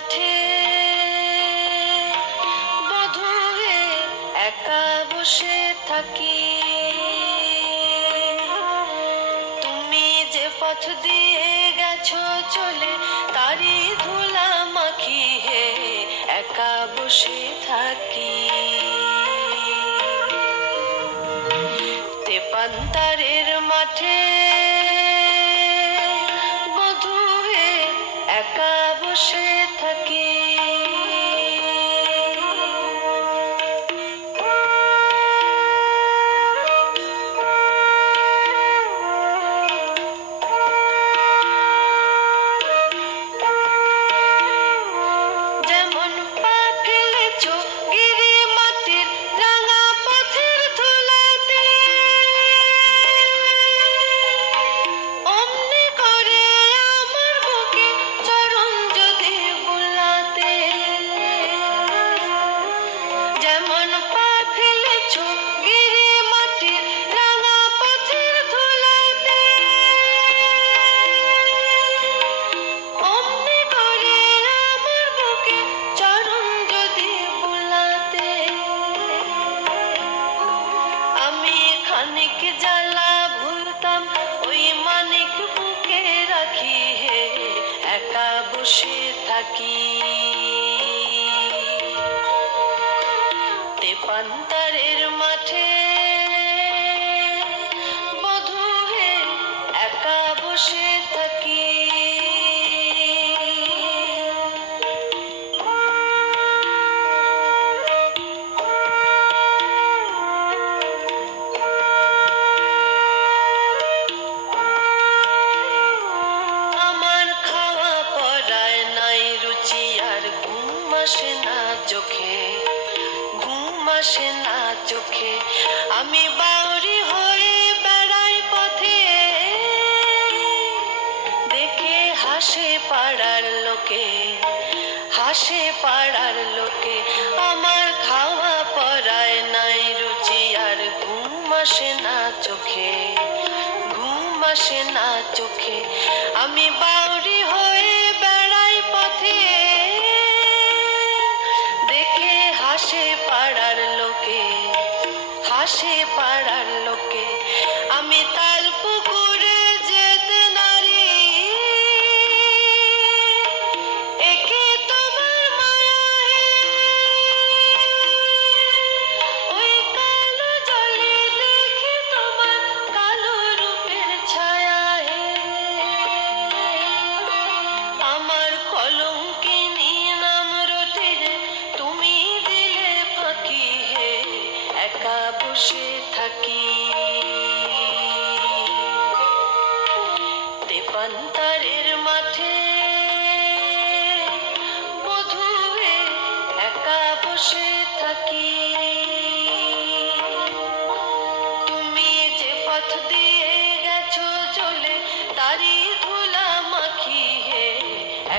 সাথে বধূ একা বসে থাকি। তুমি যে পথ দিয়ে গেছো চলে তারি ধুলা মাখিয়ে একা বসে থাকি। তেপান্তারের মাঠে বসে থাকি। তেপান্তারের মাঠে আসে না চোখে, ঘুম আসে না চোখে। আমি বাউরি হয়ে বেড়াই পথে, দেখে হাসে পাড়ার লোকে, হাসে পাড়ার লোকে। আমার খাওয়া পড়ায় নাই রুচি, আর ঘুম আসে না চোখে, ঘুম আসে না চোখে। আমি বাউরি হাসে পাড়ার তেপান্তারের মাঠে। হে একা বসে থাকি। তুমি যে পথ দিয়ে গেছো চলে তারি ধুলা মাখি হে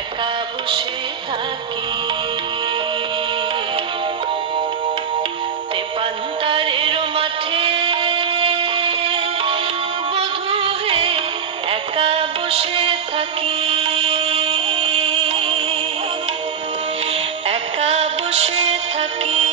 একা বসে থাকি। বসে থাকি। একা বসে থাকি।